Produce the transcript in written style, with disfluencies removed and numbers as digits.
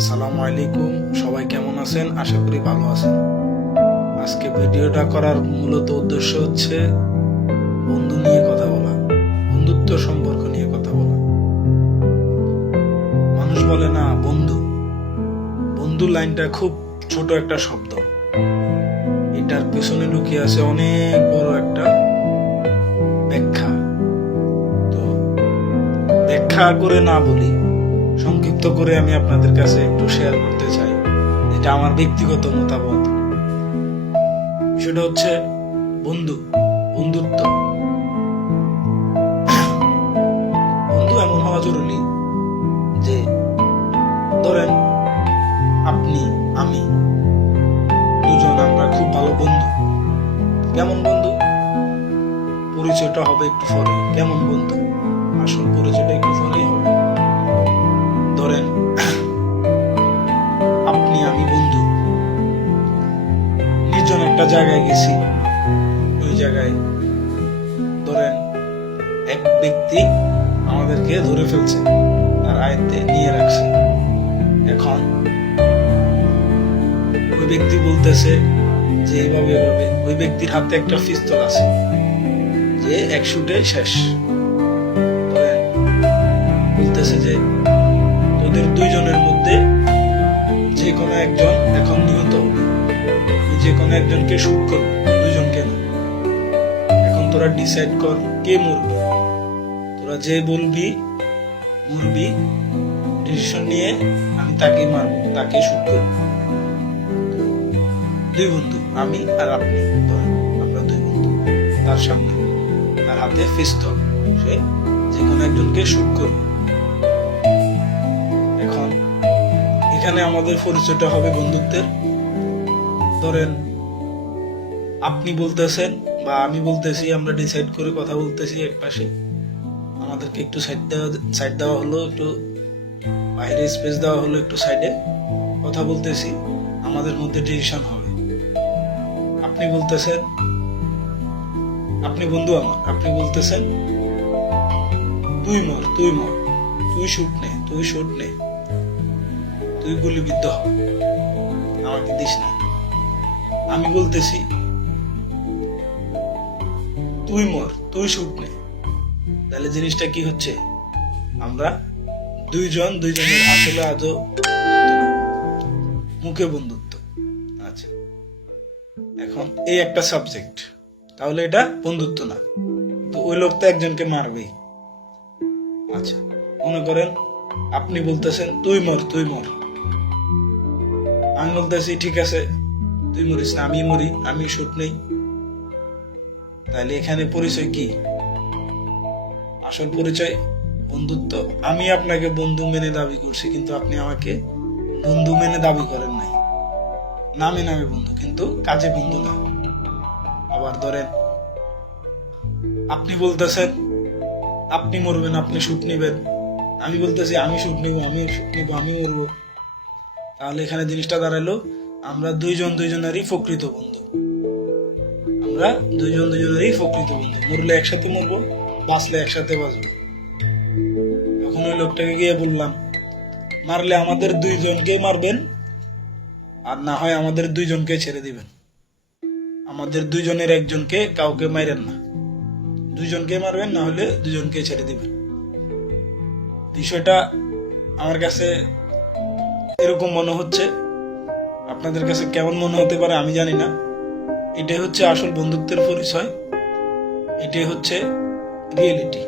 আসসালামু আলাইকুম, সবাই কেমন আছেন? আশা করি ভালো আছেন। আজকে ভিডিওটা করার মূলত উদ্দেশ্য হচ্ছে বন্ধু নিয়ে কথা বলা, বন্ধুত্ব সম্পর্ক নিয়ে কথা বলা। মানুষ বলে না বন্ধু, বন্ধু লাইনটা খুব ছোট একটা শব্দ, এটার পেছনে লুকিয়ে আছে অনেক বড় একটা ব্যাখ্যা। তো ব্যাখ্যা করে না বলি, সংক্ষিপ্ত করে আমি আপনাদের কাছে একটু শেয়ার করতে চাই, এটা আমার ব্যক্তিগত মতামত। সেটা হচ্ছে বন্ধুত্ব। বন্ধু এমন হওয়া জরুরি যে ধরেন আপনি আমি দুজন আমরা খুব ভালো বন্ধু। কেমন বন্ধু? পরিচয়টা হবে একটু পরে। কেমন বন্ধু? আসল পরিচয়টা একটু পরেই হবে। ধরেন আপনি আমি বন্ধু, নির্জন একটা জায়গায় গেছি। ওই জায়গায় ধরেন এক ব্যক্তি আমাদেরকে ধরে ফেলছে, তার আয়ত্তে নিয়ে রাখছে। এখন ওই ব্যক্তি বলতেছে যে এইভাবে এভাবে, ওই ব্যক্তির হাতে একটা পিস্তল আছে যে এক শুটে শেষ। ধরেন বলতেছে যে তোদের দুইজনের মধ্যে যে কোনো একজন এখন নিহত হবে, আমি যে কোনো একজনকে শুট করবো, দুইজনকে না। এখন তোরা ডিসাইড কর কে মরবে। তোরা যে বলবি মরবি, ডিসিশন নিয়ে আমি তাকে মারবো, তাকে শুট করবো। দুই বন্ধু, আমি আর আপনি, ধরেন আমরা দুই বন্ধু, তার সামনে তার হাতে পিস্তল, সে যে কোনো একজনকে শুট করবে। এখন এখানে আমাদের পরিচয়টা হবে বন্ধুত্বের। ধরেন আপনি বলতেছেন বা আমি বলতেছি, আমরা ডিসাইড করে কথা বলতেছি এক পাশে, আমাদেরকে একটু সাইড দেওয়া হলো, একটু বাইরে স্পেস দেওয়া হলো, একটু সাইডে কথা বলতেছি, আমাদের মধ্যে ডিসিশন হবে। আপনি বলতেছেন, আপনি বন্ধু আমার, আপনি বলতেছেন তুই মর, তুই শুট নে, তুই গুলিবিদ্ধ হ, আমাকে দিস না। আমি বলতেছি তুই মর, তুই শুট নে। তাহলে জিনিসটা কি হচ্ছে? আমরা দুইজনের আসলে আজও মুখে বন্ধুত্ব। আচ্ছা, এখন এই একটা সাবজেক্ট, তাহলে এটা বন্ধুত্ব না। তো ওই লোক তো একজনকে মারবেই। আচ্ছা, মনে করেন আপনি বলতেছেন তুই মর, আমি বলতেছি ঠিক আছে তুই মরিস না, আমি মরি, আমি শুট নেই। তাহলে এখানে পরিচয় কি? আসল পরিচয় বন্ধুত্ব। আমি আপনাকে বন্ধু মেনে দাবি করছি, কিন্তু আপনি আমাকে বন্ধু মেনে দাবি করেন নাই। নামে বন্ধু, কিন্তু কাজে বন্ধু না। আবার ধরেন আপনি বলতেছেন আপনি মরবেন, আপনি শুট নিবেন, আমি বলতেছি আমি শুট নিব, আমি মরবো। তাহলে এখানে জিনিসটা দাঁড়ালো আমরা দুইজনেরই প্রকৃত বন্ধু। আমরা দুইজনেরই প্রকৃত বন্ধু। মরলে একসাথে মরবো, বাঁচলে একসাথে বাঁচবো। এখন ওই লোকটাকে গিয়ে বললাম, মারলে আমাদের দুইজনকেই মারবেন, আর না হয় আমাদের দুইজনকে ছেড়ে দিবেন। আমাদের দুইজনের একজনকে কাউকে মারেন না, দুইজনকে মারবেন, না হলে দুইজনকে ছেড়ে দিবেন। বিষয়টা আমার কাছে এরকম মনে হচ্ছে, আপনাদের কাছে কেমন মনে হতে পারে আমি জানি না। এটাই হচ্ছে আসল বন্ধুত্বের পরিচয়, এটাই হচ্ছে রিয়েলিটি।